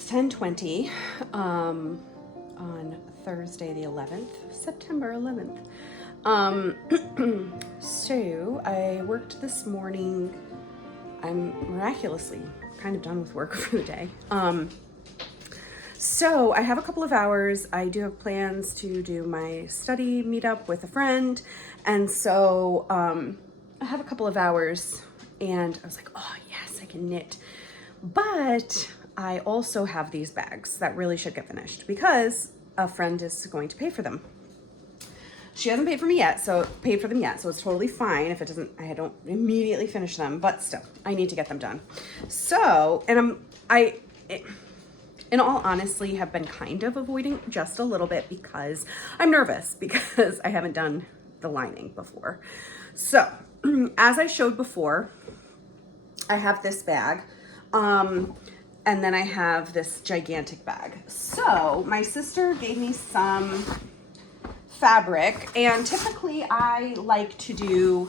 It's 10:20 on Thursday the 11th, September 11th. So I worked this morning. I'm miraculously kind of done with work for the day. So I have a couple of hours. I do have plans to do my study meetup with a friend. And so I have a couple of hours and I was like, oh yes, I can knit. But I also have these bags that really should get finished because a friend is going to pay for them. She hasn't paid for them yet, so it's totally fine if it doesn't. I don't immediately finish them, but still, I need to get them done. So, and in all honesty, have been kind of avoiding just a little bit because I'm nervous because I haven't done the lining before. So, as I showed before, I have this bag. And then I have this gigantic bag. So my sister gave me some fabric, and typically I like to do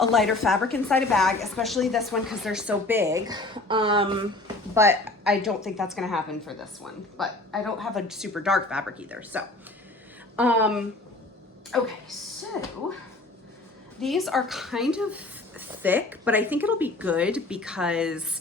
a lighter fabric inside a bag, especially this one because they're so big. But I don't think that's gonna happen for this one. But I don't have a super dark fabric either. So, okay, so these are kind of thick, but I think it'll be good because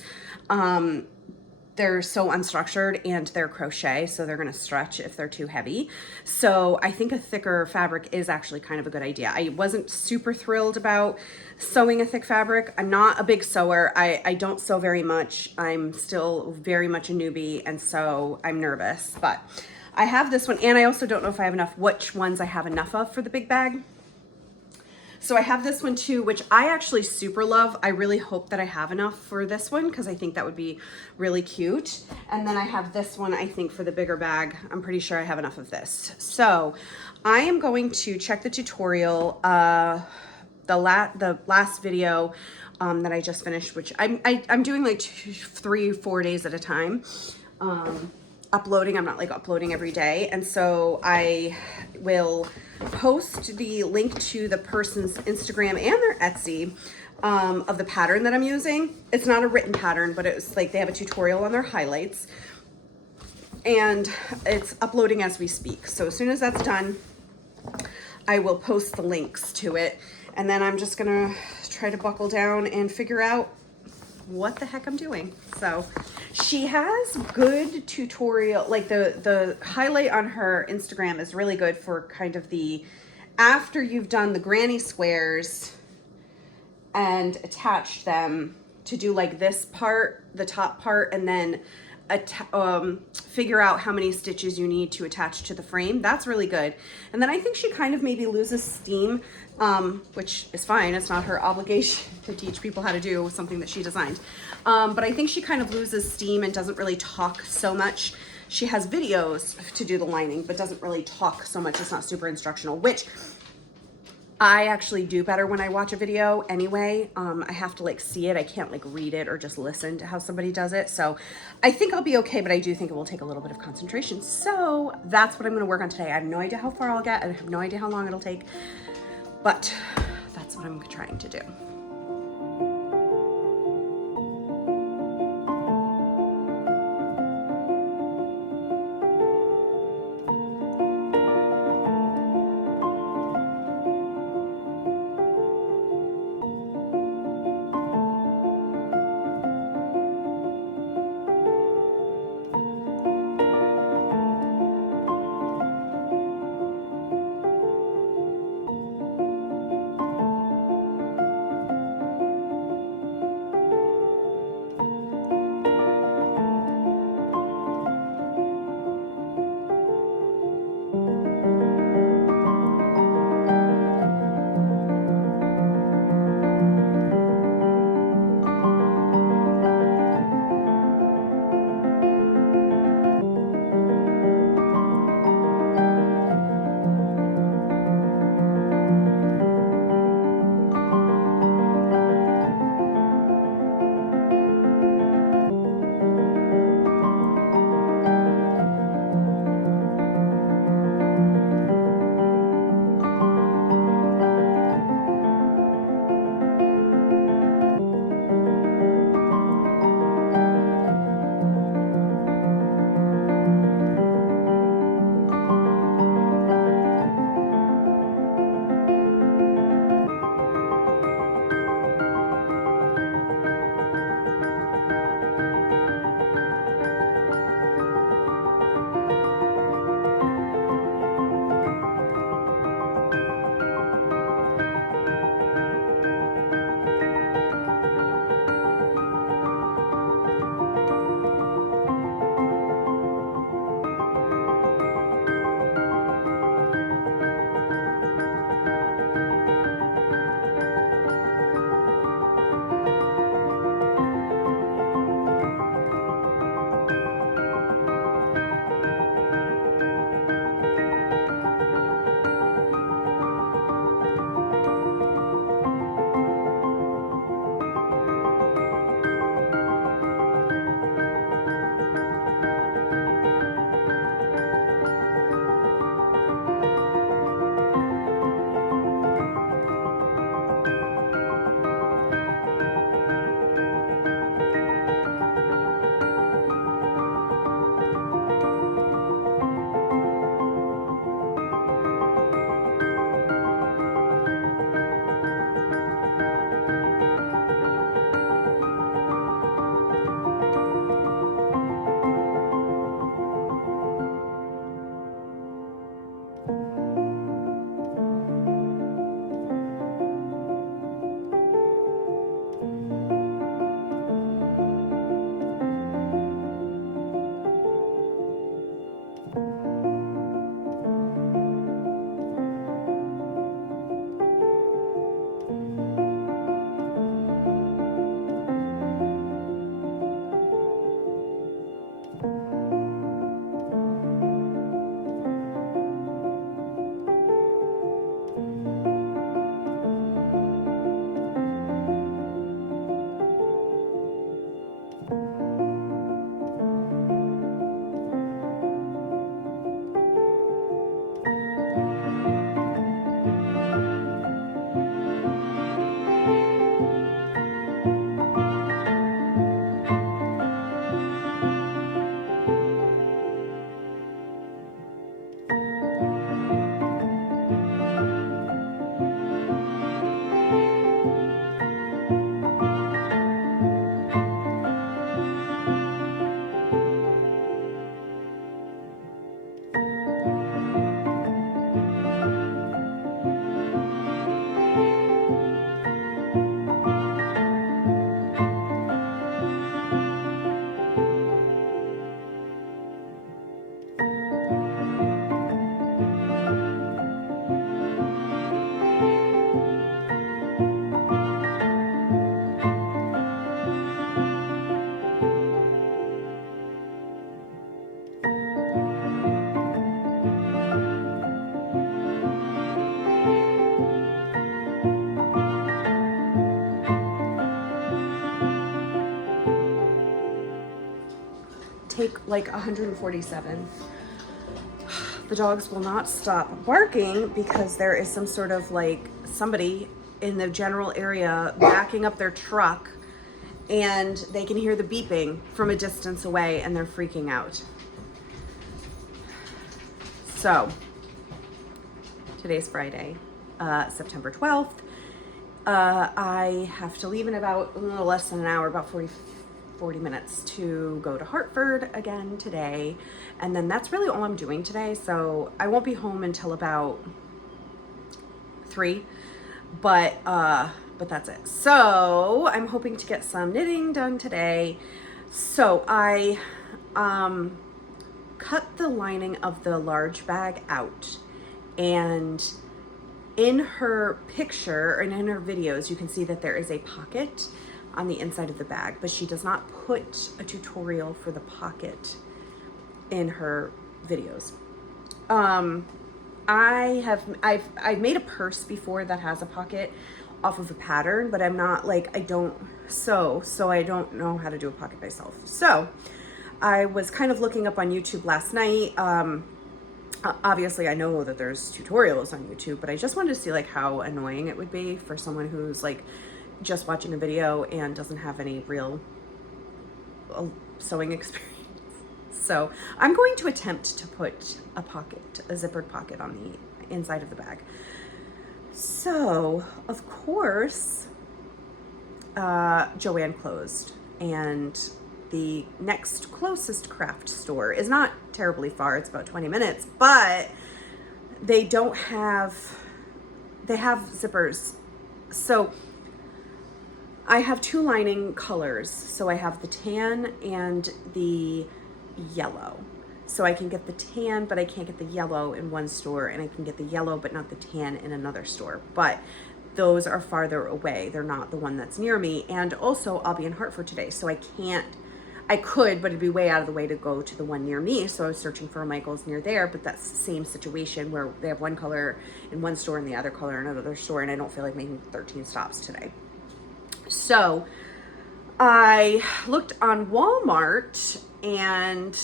they're so unstructured and they're crochet, so they're gonna stretch if they're too heavy. So I think a thicker fabric is actually kind of a good idea. I wasn't super thrilled about sewing a thick fabric. I'm not a big sewer. I don't sew very much. I'm still very much a newbie, and so I'm nervous, but I have this one, and I also don't know if I have enough, which ones I have enough of for the big bag. So I have this one too, which I actually super love. I really hope that I have enough for this one because I think that would be really cute. And then I have this one, I think, for the bigger bag. I'm pretty sure I have enough of this. So I am going to check the tutorial, the last video that I just finished, which I'm doing like 3-4 days at a time. Uploading. I'm not like uploading every day. And so I will post the link to the person's Instagram and their Etsy of the pattern that I'm using. It's not a written pattern, but it's like they have a tutorial on their highlights. And it's uploading as we speak. So as soon as that's done, I will post the links to it. And then I'm just gonna try to buckle down and figure out what the heck I'm doing. So she has good tutorial, like the highlight on her Instagram is really good for kind of the, after you've done the granny squares and attached them, to do like this part, the top part, and then figure out how many stitches you need to attach to the frame. That's really good. And then I think she kind of maybe loses steam, which is fine. It's not her obligation to teach people how to do something that she designed. But I think she kind of loses steam and doesn't really talk so much. She has videos to do the lining, but doesn't really talk so much. It's not super instructional, which I actually do better when I watch a video anyway. I have to like see it. I can't like read it or just listen to how somebody does it. So I think I'll be okay, but I do think it will take a little bit of concentration. So that's what I'm gonna work on today. I have no idea how far I'll get. I have no idea how long it'll take, but that's what I'm trying to do. take like 147. The dogs will not stop barking because there is some sort of like somebody in the general area backing up their truck, and they can hear the beeping from a distance away and they're freaking out. So today's Friday, September 12th. I have to leave in about a little less than an hour, about 40 minutes to go to Hartford again today. And then that's really all I'm doing today. So I won't be home until about 3, but that's it. So I'm hoping to get some knitting done today. So I cut the lining of the large bag out, and in her picture and in her videos, you can see that there is a pocket on the inside of the bag, but she does not put a tutorial for the pocket in her videos. I've made a purse before that has a pocket off of a pattern, but I'm not like, I don't sew, so I don't know how to do a pocket myself. So I was kind of looking up on YouTube last night. Obviously I know that there's tutorials on YouTube, but I just wanted to see like how annoying it would be for someone who's like just watching a video and doesn't have any real sewing experience. So I'm going to attempt to put a pocket, a zippered pocket on the inside of the bag. So of course, Joann closed, and the next closest craft store is not terribly far. It's about 20 minutes, but they don't have, they have zippers. So I have 2 lining colors. So I have the tan and the yellow. So I can get the tan, but I can't get the yellow in one store, and I can get the yellow, but not the tan in another store. But those are farther away. They're not the one that's near me. And also I'll be in Hartford today, so I could, but it'd be way out of the way to go to the one near me. So I was searching for a Michael's near there, but that's the same situation where they have one color in one store and the other color in another store, and I don't feel like making 13 stops today. So I looked on Walmart, and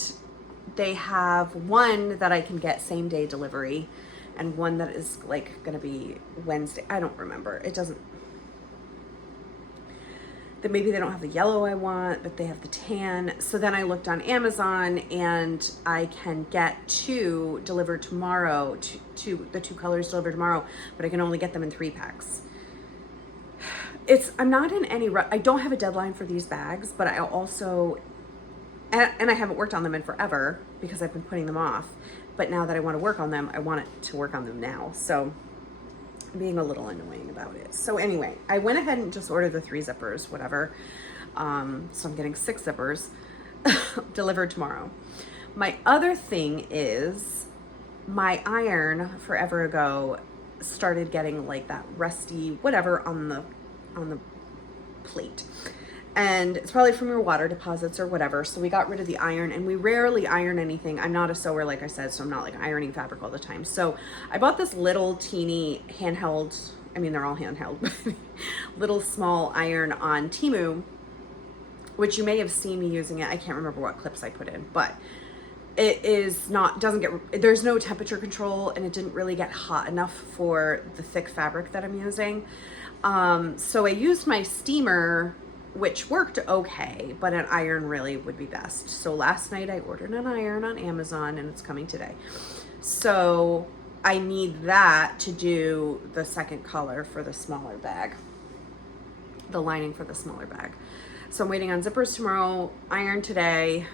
they have one that I can get same day delivery and one that is like gonna be Wednesday. I don't remember. It doesn't, that maybe they don't have the yellow I want, but they have the tan. So then I looked on Amazon, and I can get 2 delivered tomorrow, the 2 colors delivered tomorrow, but I can only get them in 3 packs. I'm not in any rush. I don't have a deadline for these bags, but I also, and I haven't worked on them in forever because I've been putting them off. But now that I want to work on them, I want it to work on them now. So I'm being a little annoying about it. So anyway, I went ahead and just ordered the 3 zippers, whatever. So I'm getting 6 zippers delivered tomorrow. My other thing is my iron forever ago started getting like that rusty whatever on the plate, and it's probably from your water deposits or whatever. So we got rid of the iron, and we rarely iron anything. I'm not a sewer, like I said, so I'm not like ironing fabric all the time. So I bought this little teeny handheld, I mean they're all handheld, but little small iron on Temu, which you may have seen me using it. I can't remember what clips I put in, but it is not, doesn't get, there's no temperature control, and it didn't really get hot enough for the thick fabric that I'm using. So I used my steamer, which worked okay, but an iron really would be best. So last night I ordered an iron on Amazon, and it's coming today. So I need that to do the second color for the smaller bag, the lining for the smaller bag. So I'm waiting on zippers tomorrow, iron today.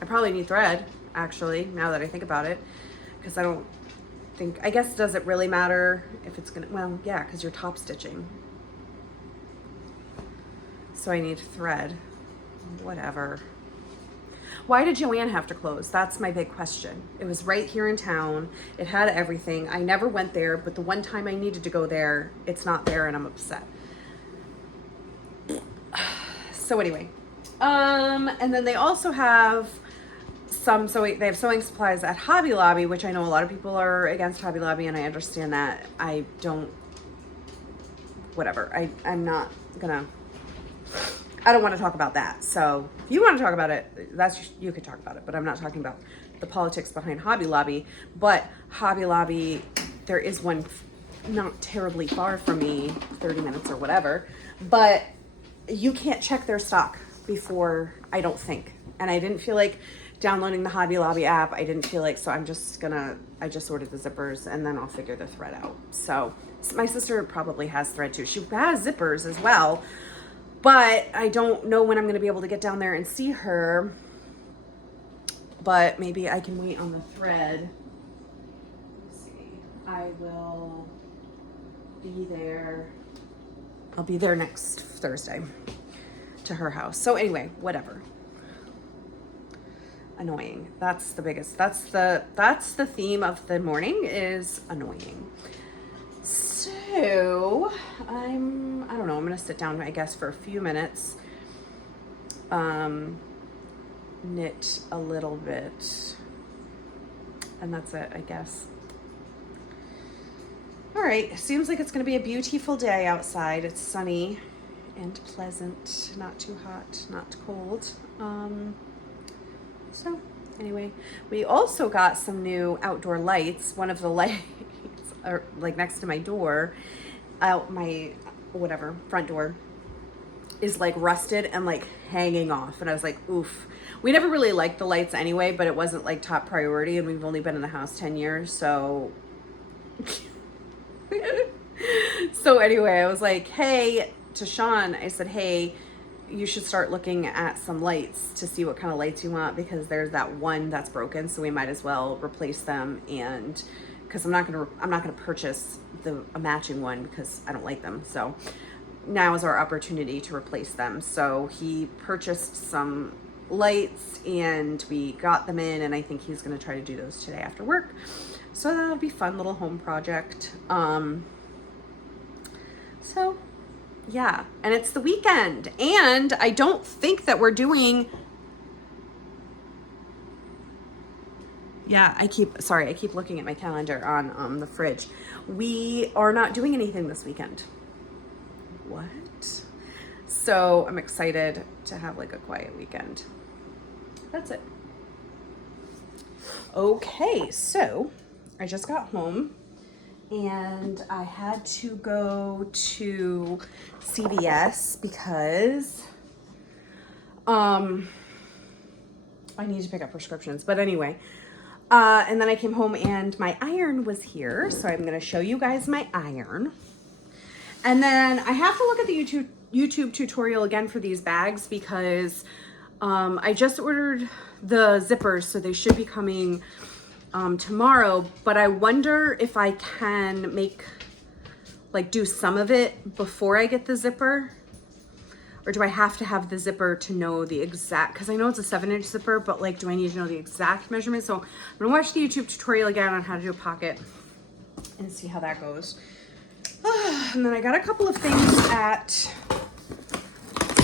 I probably need thread, actually, now that I think about it, because I don't think, I guess, does it really matter if it's gonna, well, yeah, because you're top stitching. So I need thread, whatever. Why did Joann have to close? That's my big question. It was right here in town. It had everything. I never went there, but the one time I needed to go there, it's not there, and I'm upset. So anyway, and then they also have some, so they have sewing supplies at Hobby Lobby, which I know a lot of people are against Hobby Lobby, and I understand that. I don't, whatever. I'm not gonna, I don't want to talk about that. So if you want to talk about it, you could talk about it, but I'm not talking about the politics behind Hobby Lobby. But Hobby Lobby, there is one not terribly far from me, 30 minutes or whatever, but you can't check their stock before, I don't think. And I didn't feel like downloading the Hobby Lobby app. I didn't feel like, so I just ordered the zippers and then I'll figure the thread out. So my sister probably has thread too. She has zippers as well, but I don't know when I'm going to be able to get down there and see her. But maybe I can wait on the thread. Let's see. I will be there. I'll be there next Thursday to her house. So anyway, whatever. Annoying. That's the theme of the morning is annoying. So I don't know, I'm gonna sit down, I guess, for a few minutes, knit a little bit, and that's it, I guess. All right, seems like it's gonna be a beautiful day outside. It's sunny and pleasant, not too hot, not cold. So anyway, we also got some new outdoor lights. One of the lights are like next to my door, out my front door, is like rusted and like hanging off. And I was like, oof. We never really liked the lights anyway, but it wasn't like top priority, and we've only been in the house 10 years. So so anyway, I was like, hey, to Sean, I said, hey, you should start looking at some lights to see what kind of lights you want, because there's that one that's broken, so we might as well replace them. And because I'm not gonna purchase a matching one because I don't like them. So now is our opportunity to replace them. So he purchased some lights and we got them in, and I think he's gonna try to do those today after work. So that'll be a fun little home project. So yeah, and it's the weekend, and I don't think that we're doing, I keep looking at my calendar on the fridge. We are not doing anything this weekend. What? So I'm excited to have like a quiet weekend. That's it. Okay, so I just got home and I had to go to CVS because I need to pick up prescriptions. But anyway, and then I came home and my iron was here, so I'm going to show you guys my iron. And then I have to look at the YouTube tutorial again for these bags because I just ordered the zippers, so they should be coming tomorrow, but I wonder if I can do some of it before I get the zipper, or do I have to have the zipper to know the exact, because I know it's a 7-inch zipper, but like, do I need to know the exact measurement? So I'm gonna watch the YouTube tutorial again on how to do a pocket and see how that goes. And then I got a couple of things at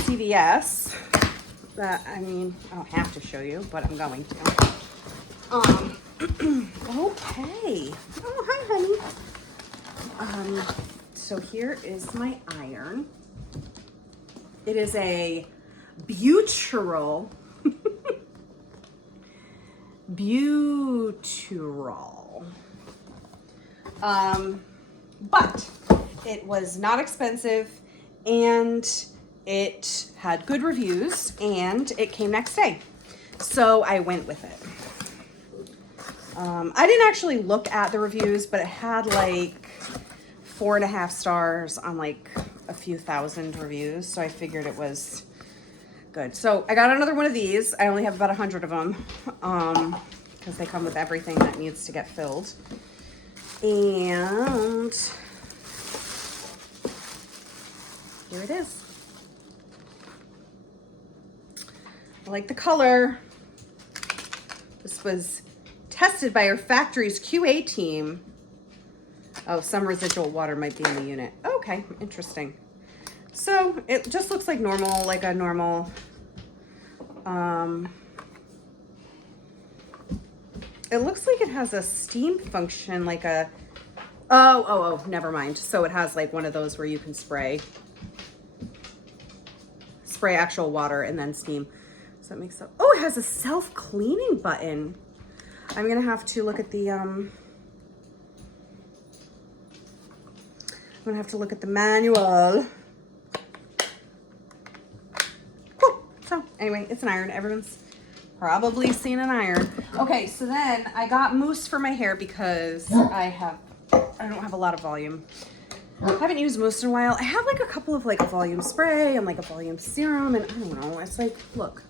CVS that, I don't have to show you, but I'm going to. Okay. Oh, hi, honey. So here is my iron. It is a Butyral. But it was not expensive, and it had good reviews, and it came next day. So I went with it. I didn't actually look at the reviews, but it had like 4.5 stars on like a few thousand reviews. So I figured it was good. So I got another one of these. I only have about 100 of them because they come with everything that needs to get filled. And here it is. I like the color. This was tested by our factory's QA team. Oh, some residual water might be in the unit. Okay, interesting. So it just looks like normal, like a normal, it looks like it has a steam function, like a, never mind. So it has like one of those where you can spray spray actual water and then steam. So that makes sense. Oh, it has a self-cleaning button. I'm gonna have to look at the manual. Cool. So anyway, it's an iron. Everyone's probably seen an iron. Okay, so then I got mousse for my hair because I don't have a lot of volume. I haven't used mousse in a while. I have like a couple of like a volume spray and like a volume serum, and I don't know. It's like, look.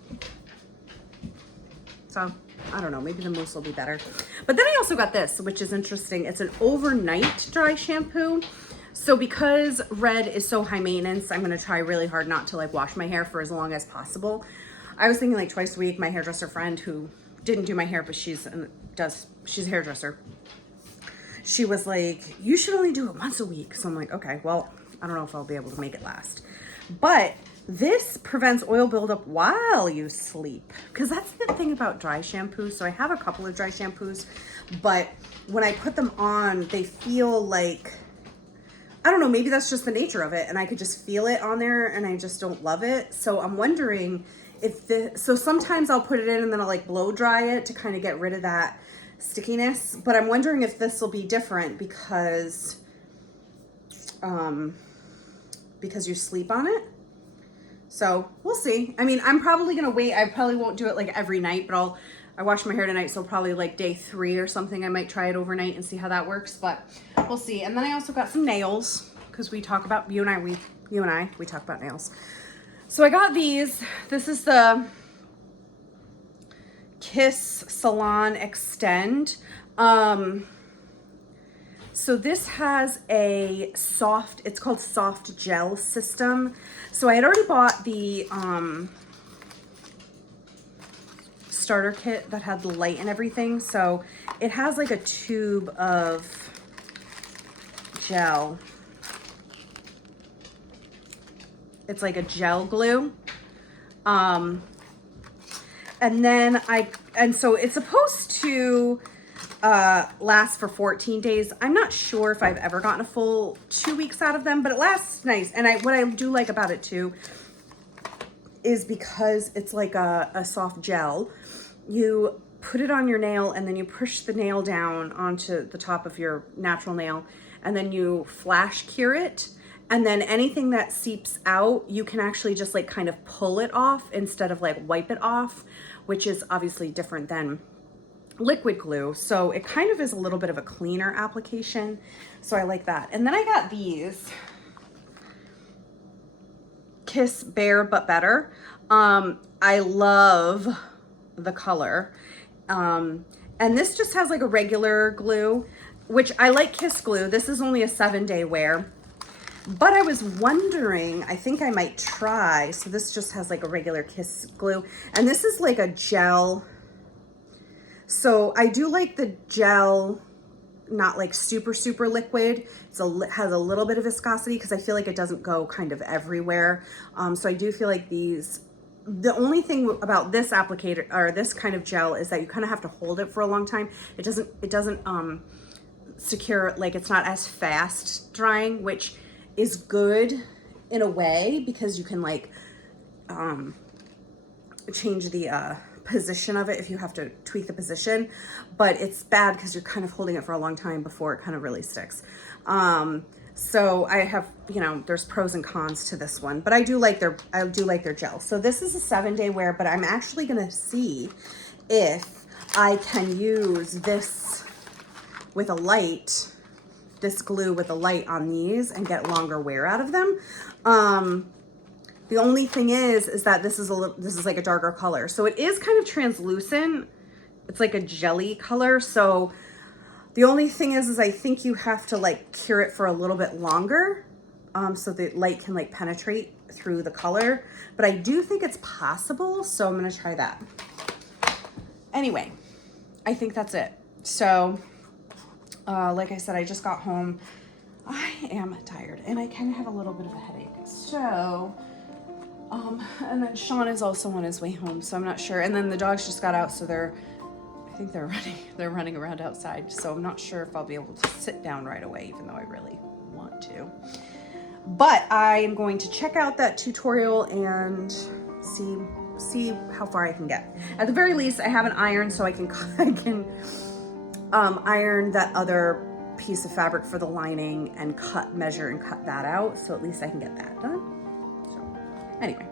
So I don't know, maybe the mousse will be better. But then I also got this, which is interesting. It's an overnight dry shampoo. So because Red is so high maintenance, I'm gonna try really hard not to like wash my hair for as long as possible. I was thinking like twice a week. My hairdresser friend who didn't do my hair, but she's a hairdresser. She was like, you should only do it once a week. So I'm like, okay, well, I don't know if I'll be able to make it last. But this prevents oil buildup while you sleep, because that's the thing about dry shampoos. So I have a couple of dry shampoos, but when I put them on, they feel like, I don't know, maybe that's just the nature of it, and I could just feel it on there and I just don't love it. So I'm wondering if so sometimes I'll put it in and then I'll like blow dry it to kind of get rid of that stickiness, but I'm wondering if this will be different because you sleep on it. So we'll see. I mean, I'm probably gonna wait. I probably won't do it like every night, but I wash my hair tonight, so probably like day 3 or something, I might try it overnight and see how that works, but we'll see. And then I also got some nails, because we talk about, you and I, we talk about nails. So I got these. This is the Kiss Salon Extend. So this has a soft, it's called soft gel system. So I had already bought the starter kit that had the light and everything. So it has like a tube of gel. It's like a gel glue. And then so it's supposed to last for 14 days. I'm not sure if I've ever gotten a full 2 weeks out of them, but it lasts nice. And what I do like about it too is because it's like a soft gel, you put it on your nail and then you push the nail down onto the top of your natural nail, and then you flash cure it. And then anything that seeps out, you can actually just like kind of pull it off instead of like wipe it off, which is obviously different than liquid glue. So it kind of is a little bit of a cleaner application. So I like that. And then I got these Kiss Bare But Better. I love the color. And this just has like a regular glue, which I like Kiss glue. This is only a 7-day wear. But I was wondering, I think I might try, so this just has like a regular Kiss glue, and this is like a gel. So I do like the gel, not like super, super liquid. It has a little bit of viscosity because I feel like it doesn't go kind of everywhere. So I do feel like the only thing about this applicator or this kind of gel is that you kind of have to hold it for a long time. It doesn't secure, like it's not as fast drying, which is good in a way because you can like change the position of it if you have to tweak the position, but it's bad because you're kind of holding it for a long time before it kind of really sticks. So I have, there's pros and cons to this one, but I do like their gel. So this is a 7-day wear, but I'm actually gonna see if I can use this with a light, this glue with a light on these and get longer wear out of them. The only thing is that this is like a darker color. So it is kind of translucent. It's like a jelly color. So the only thing is I think you have to like cure it for a little bit longer. So the light can like penetrate through the color, but I do think it's possible. So I'm going to try that. Anyway, I think that's it. So like I said, I just got home. I am tired and I kind of have a little bit of a headache. So, and then Sean is also on his way home, so I'm not sure. And then the dogs just got out, so I think they're running around outside. So I'm not sure if I'll be able to sit down right away, even though I really want to. But I am going to check out that tutorial and see how far I can get. At the very least, I have an iron, so I can iron that other piece of fabric for the lining and measure and cut that out. So at least I can get that done. So anyway.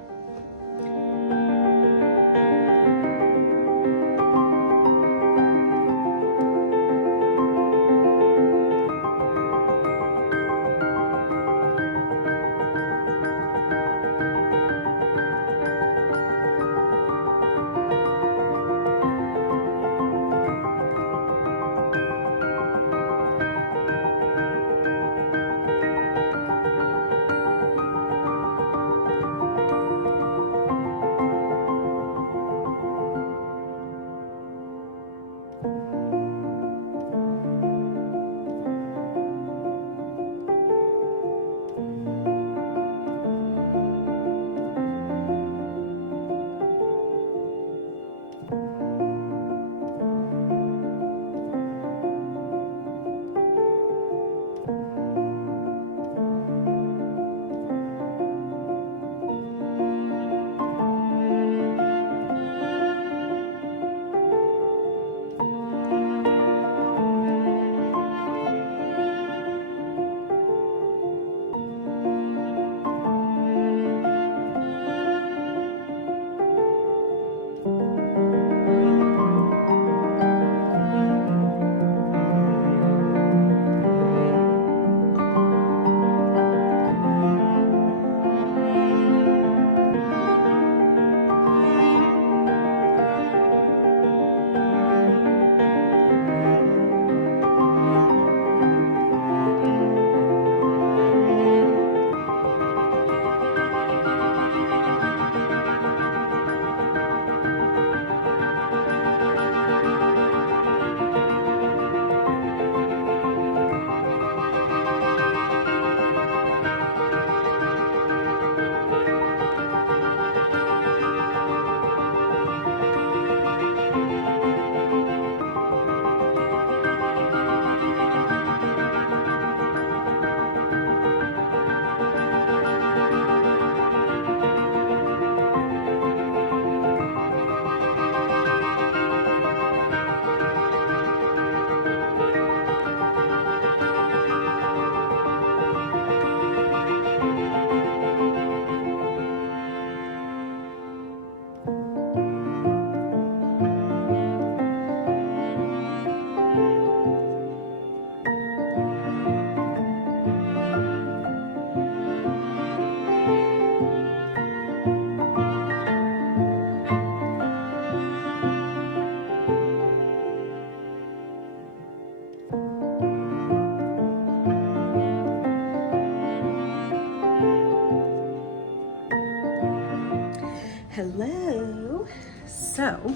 Hello. So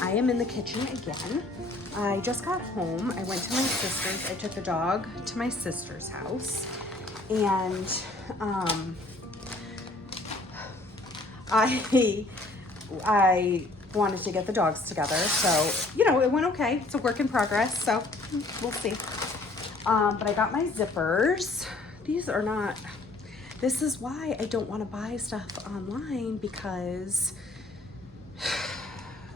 I am in the kitchen again. I just got home. I went to my sister's. I took the dog to my sister's house, and I wanted to get the dogs together. So, you know, it went okay. It's a work in progress, so we'll see. But I got my zippers. These are not, this is why I don't want to buy stuff online, because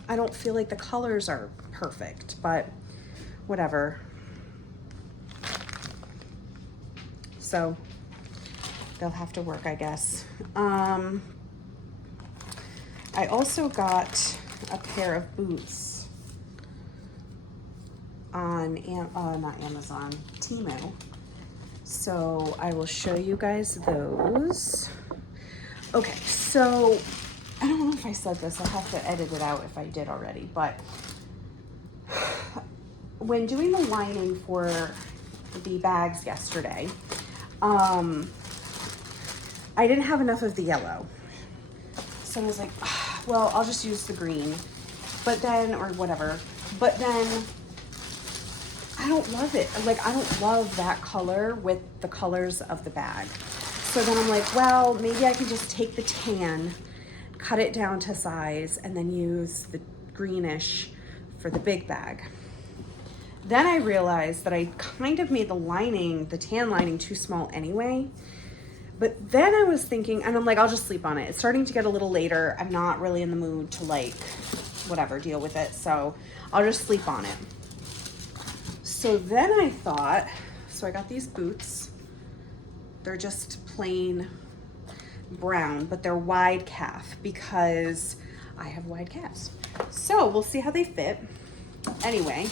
I don't feel like the colors are perfect, but whatever. So they'll have to work, I guess. I also got a pair of boots on, not Amazon, Temu. So I will show you guys those. Okay, so I don't know if I said this. I'll have to edit it out if I did already, but when doing the lining for the bags yesterday, I didn't have enough of the yellow. So I was like, well, I'll just use the green, but then, or whatever, but then I don't love it. Like, I don't love that color with the colors of the bag. So then I'm like, well, maybe I can just take the tan, cut it down to size, and then use the greenish for the big bag. Then I realized that I kind of made the lining, the tan lining, too small anyway. But then I was thinking, and I'm like, I'll just sleep on it. It's starting to get a little later. I'm not really in the mood to like, whatever, deal with it. So I'll just sleep on it. So then I thought, so I got these boots. They're just plain brown, but they're wide calf because I have wide calves. So we'll see how they fit. Anyway,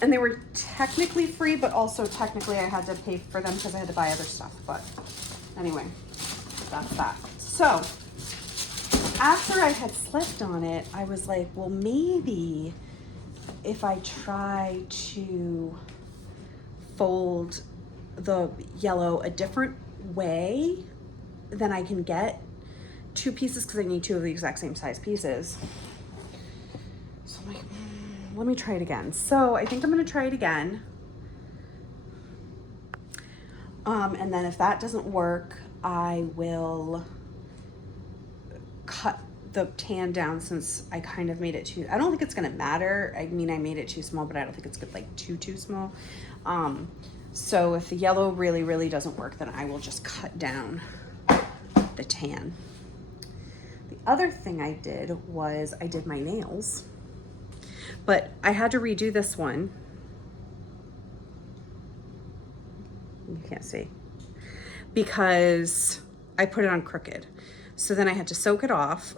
and they were technically free, but also technically I had to pay for them because I had to buy other stuff. But anyway, that's that. So after I had slept on it, I was like, well, maybe if I try to fold the yellow a different way, then I can get 2 pieces because I need 2 of the exact same size pieces. So I'm like, let me try it again. So I think I'm gonna try it again. And then if that doesn't work, I will cut the tan down since I kind of made it too, I don't think it's gonna matter. I mean, I made it too small, but I don't think it's good, like too small. So if the yellow really, really doesn't work, then I will just cut down the tan. The other thing I did was I did my nails, but I had to redo this one. You can't see because I put it on crooked. So then I had to soak it off.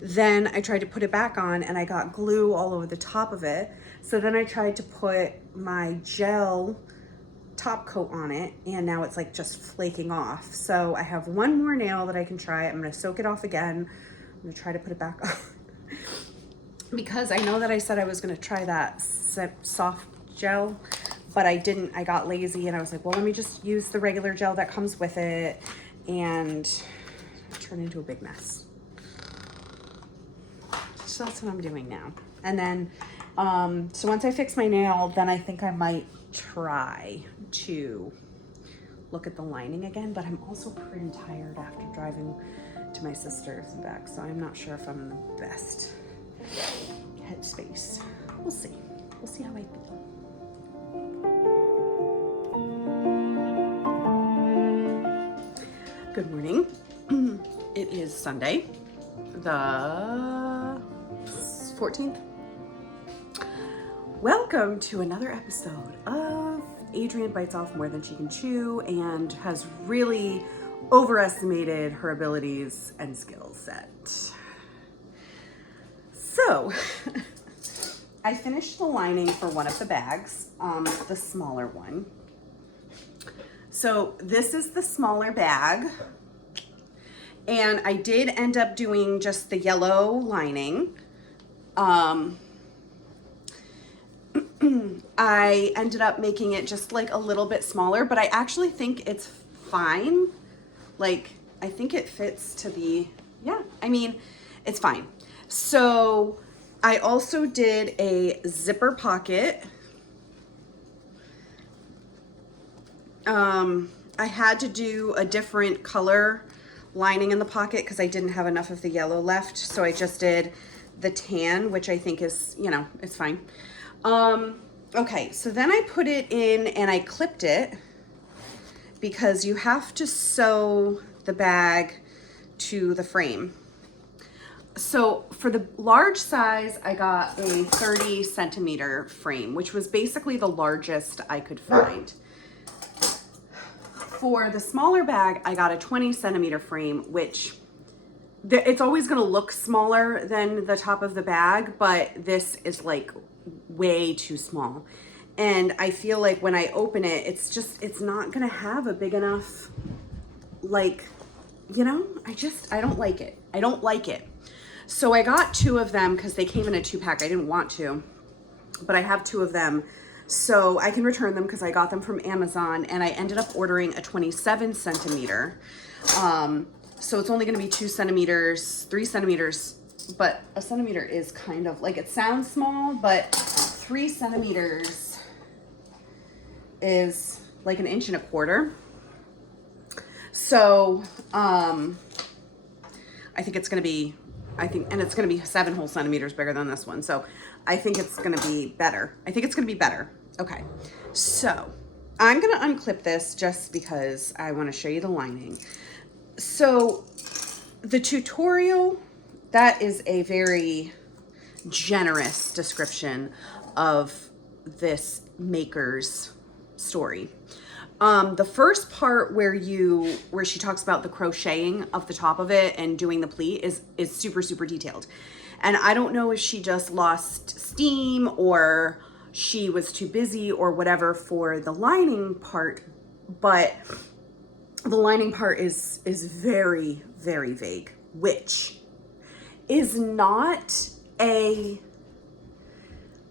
Then I tried to put it back on and I got glue all over the top of it. So then I tried to put my gel top coat on it and now it's like just flaking off. So I have one more nail that I can try. I'm gonna soak it off again. I'm gonna try to put it back on because I know that I said I was gonna try that soft gel, but I didn't. I got lazy and I was like, well, let me just use the regular gel that comes with it and turn into a big mess. So that's what I'm doing now. And then, so once I fix my nail, then I think I might try to look at the lining again, but I'm also pretty tired after driving to my sister's and back, so I'm not sure if I'm in the best headspace. We'll see. We'll see how I feel. Good morning. It is Sunday, the 14th. Welcome to another episode of Adrienne Bites Off More Than She Can Chew and has really overestimated her abilities and skill set. So, I finished the lining for one of the bags, the smaller one. So this is the smaller bag. And I did end up doing just the yellow lining. I ended up making it just like a little bit smaller, but I actually think it's fine. Like, I think it fits to the, yeah, I mean, it's fine. So I also did a zipper pocket. I had to do a different color lining in the pocket because I didn't have enough of the yellow left. So I just did the tan, which I think is, you know, it's fine. Okay, so then I put it in and I clipped it because you have to sew the bag to the frame. So for the large size, I got a 30 centimeter frame, which was basically the largest I could find. For the smaller bag, I got a 20 centimeter frame, which it's always gonna look smaller than the top of the bag, but this is like way too small. And I feel like when I open it, it's not gonna have a big enough, like, you know, I don't like it. I don't like it. So I got 2 of them because they came in a 2-pack. I didn't want to, but I have 2 of them. So I can return them because I got them from Amazon and I ended up ordering a 27 centimeter. So it's only gonna be 2 centimeters, 3 centimeters, but a centimeter is kind of like, it sounds small, but 3 centimeters is like 1.25 inches. So, I think it's gonna be, and it's gonna be 7 whole centimeters bigger than this one. So I think it's gonna be better. Okay, so I'm gonna unclip this just because I want to show you the lining. So the tutorial, that is a very generous description of this maker's story. The first part where she talks about the crocheting of the top of it and doing the pleat is super, super detailed. And I don't know if she just lost steam or she was too busy or whatever for the lining part, but the lining part is very, very vague, which is not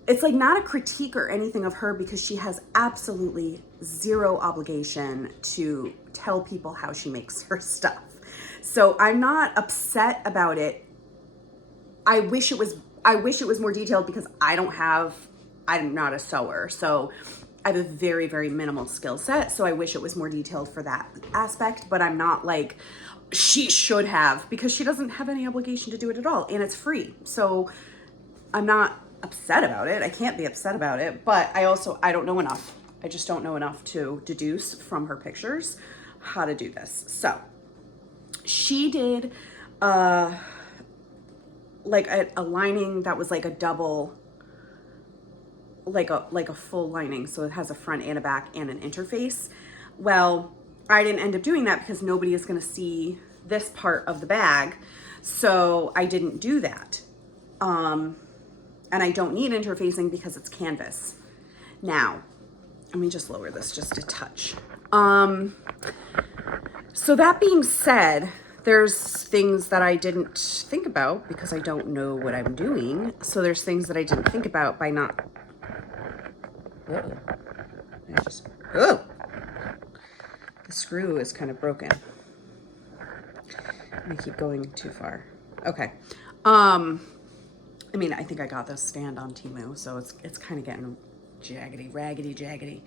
it's like not a critique or anything of her, because she has absolutely zero obligation to tell people how she makes her stuff. So I'm not upset about it. I wish it was more detailed, because I'm not a sewer. So I have a very, very minimal skill set. So I wish it was more detailed for that aspect, but I'm not like she should have, because she doesn't have any obligation to do it at all. And it's free. So I'm not upset about it. I can't be upset about it, but I don't know enough. I just don't know enough to deduce from her pictures how to do this. So she did like a lining that was like a double, like a full lining. So it has a front and a back and an interface. Well, I didn't end up doing that because nobody is going to see this part of the bag. So I didn't do that. And I don't need interfacing because it's canvas. Now, let me just lower this just a touch. So that being said, there's things that I didn't think about because I don't know what I'm doing. So there's things that I didn't think about by not. Oh, the screw is kind of broken. I keep going too far. Okay. I mean, I think I got this stand on Temu, so it's kind of getting raggedy.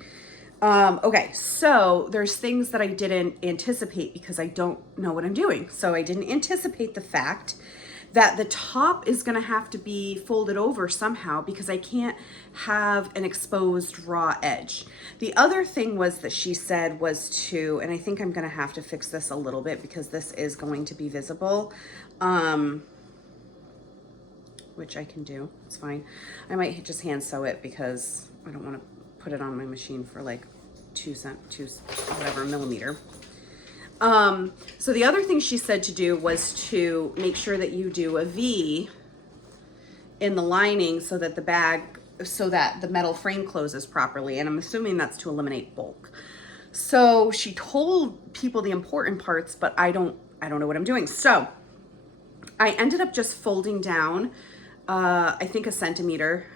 Okay, so there's things that I didn't anticipate because I don't know what I'm doing. So I didn't anticipate the fact that the top is gonna have to be folded over somehow, because I can't have an exposed raw edge. The other thing was that she said was to, and I think I'm gonna have to fix this a little bit because this is going to be visible, which I can do, it's fine. I might just hand sew it because I don't want to put it on my machine for like 2 whatever millimeter. So the other thing she said to do was to make sure that you do a V in the lining so that the metal frame closes properly. And I'm assuming that's to eliminate bulk. So she told people the important parts, but I don't know what I'm doing. So I ended up just folding down, I think a centimeter,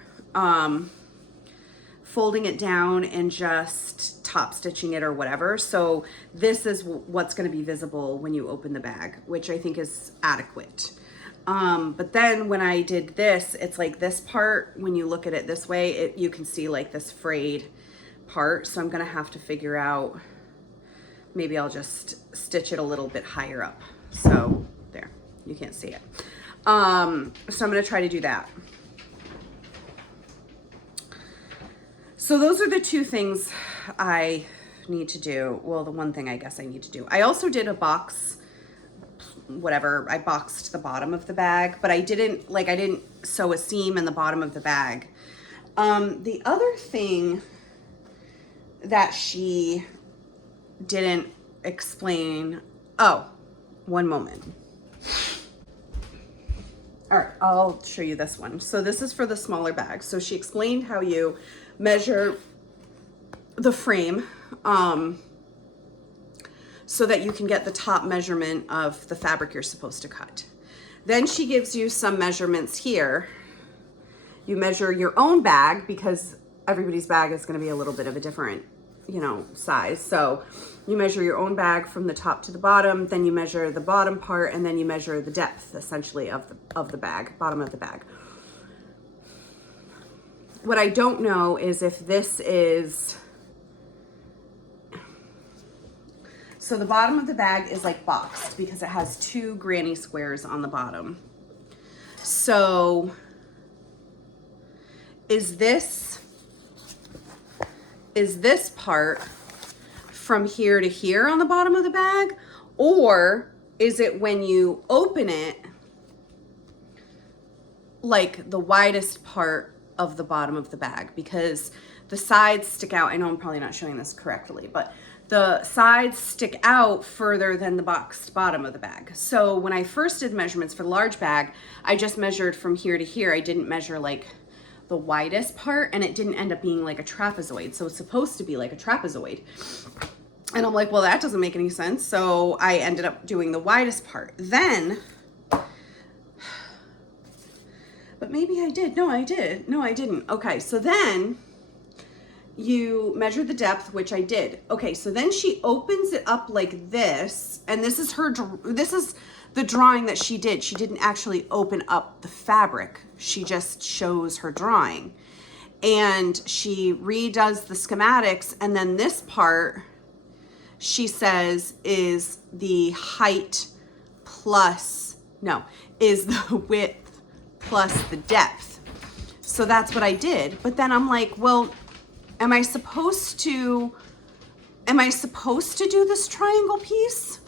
folding it down and just top stitching it or whatever. So this is what's going to be visible when you open the bag, which I think is adequate. But then when I did this, it's like this part, when you look at it this way, you can see like this frayed part. So I'm going to have to figure out, maybe I'll just stitch it a little bit higher up. So there, you can't see it. So I'm going to try to do that. So those are the two things I need to do. Well, the one thing I guess I need to do. I also did a box, whatever. I boxed the bottom of the bag, but I didn't sew a seam in the bottom of the bag. The other thing that she didn't explain. Oh, one moment. All right, I'll show you this one. So this is for the smaller bag. So she explained how you measure the frame so that you can get the top measurement of the fabric you're supposed to cut. Then she gives you some measurements here. You measure your own bag because everybody's bag is going to be a little bit of a different, size. So you measure your own bag from the top to the bottom, then you measure the bottom part, and then you measure the depth essentially of the bag, bottom of the bag. What I don't know is if this is, so the bottom of the bag is like boxed because it has 2 granny squares on the bottom. So is this is this part from here to here on the bottom of the bag, or is it when you open it, like the widest part of the bottom of the bag? Because the sides stick out. I know I'm probably not showing this correctly, but the sides stick out further than the boxed bottom of the bag. So when I first did measurements for the large bag, I just measured from here to here. I didn't measure like the widest part, and it didn't end up being like a trapezoid. So it's supposed to be like a trapezoid. And I'm like, well, that doesn't make any sense. So I ended up doing the widest part. Then, but maybe I did. No, I did. No, I didn't. Okay, so then you measure the depth, which I did. Okay, so then she opens it up like this, and this is the drawing that she did. She didn't actually open up the fabric. She just shows her drawing. And she redoes the schematics, and then this part, she says, is the height plus, no, is the width plus the depth. So that's what I did. But then I'm like, well, am I supposed to do this triangle piece?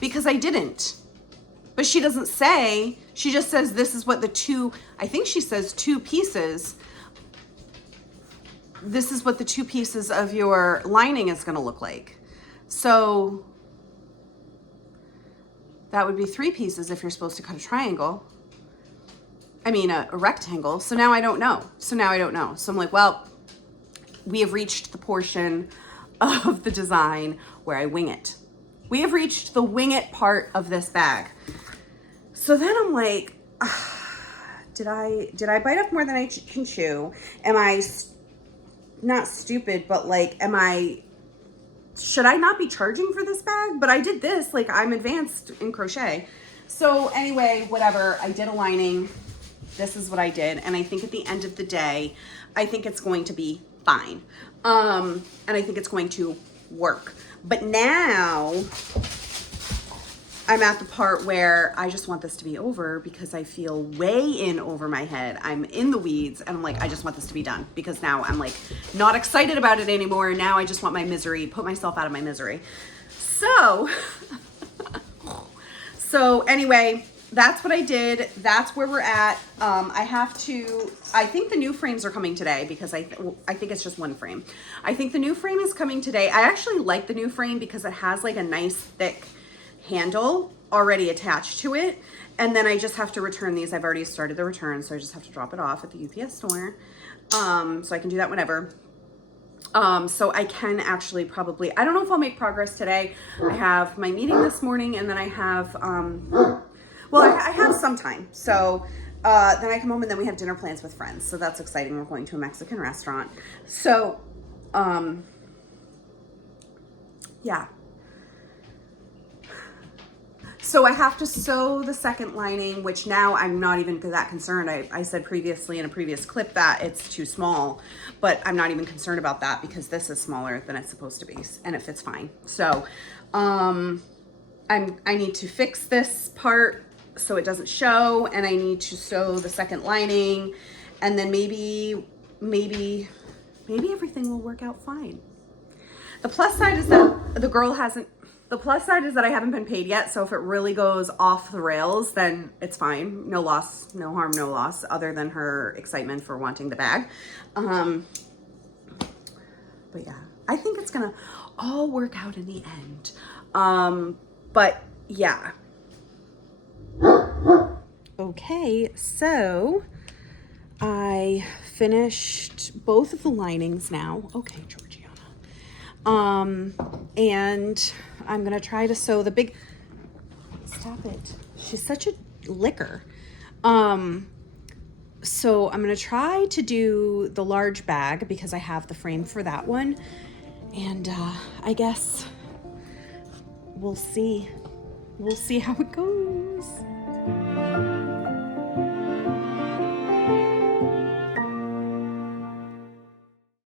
Because I didn't. But she doesn't say, she just says this is what the two, I think she says two pieces. This is what the two pieces of your lining is going to look like. So that would be three pieces if you're supposed to cut a triangle. I mean, a rectangle. So now I don't know. So I'm like, well, we have reached the portion of the design where I wing it. We have reached the wing it part of this bag. So then I'm like, did I bite off more than I can chew? Am I not stupid, but like, should I not be charging for this bag? But I did this, like I'm advanced in crochet. So anyway, whatever, I did a lining. This is what I did. And I think at the end of the day, I think it's going to be fine. And I think it's going to work. But now I'm at the part where I just want this to be over because I feel way in over my head. I'm in the weeds and I'm like, I just want this to be done because now I'm like not excited about it anymore. Now I just want my misery, put myself out of my misery. So, anyway, that's what I did. That's where we're at. I think the new frames are coming today because I think it's just one frame. I think the new frame is coming today. I actually like the new frame because it has like a nice thick handle already attached to it. And then I just have to return these. I've already started the return, so I just have to drop it off at the UPS store. So I can do that whenever. So I can actually probably, I don't know if I'll make progress today. I have my meeting this morning and then I have, I have some time. So then I come home and then we have dinner plans with friends. So that's exciting. We're going to a Mexican restaurant. So, yeah. So I have to sew the second lining, which now I'm not even that concerned. I said previously in a previous clip that it's too small, but I'm not even concerned about that because this is smaller than it's supposed to be and it fits fine. So I need to fix this part so it doesn't show, and I need to sew the second lining, and then maybe everything will work out fine. The plus side is that I haven't been paid yet, so if it really goes off the rails, then it's fine. No loss, no harm, no loss, other than her excitement for wanting the bag. But yeah, I think it's gonna all work out in the end. But yeah. Okay, so I finished both of the linings now. Okay, Georgiana. And I'm gonna try to sew the big, stop it. She's such a licker. So I'm gonna try to do the large bag because I have the frame for that one. And I guess we'll see how it goes.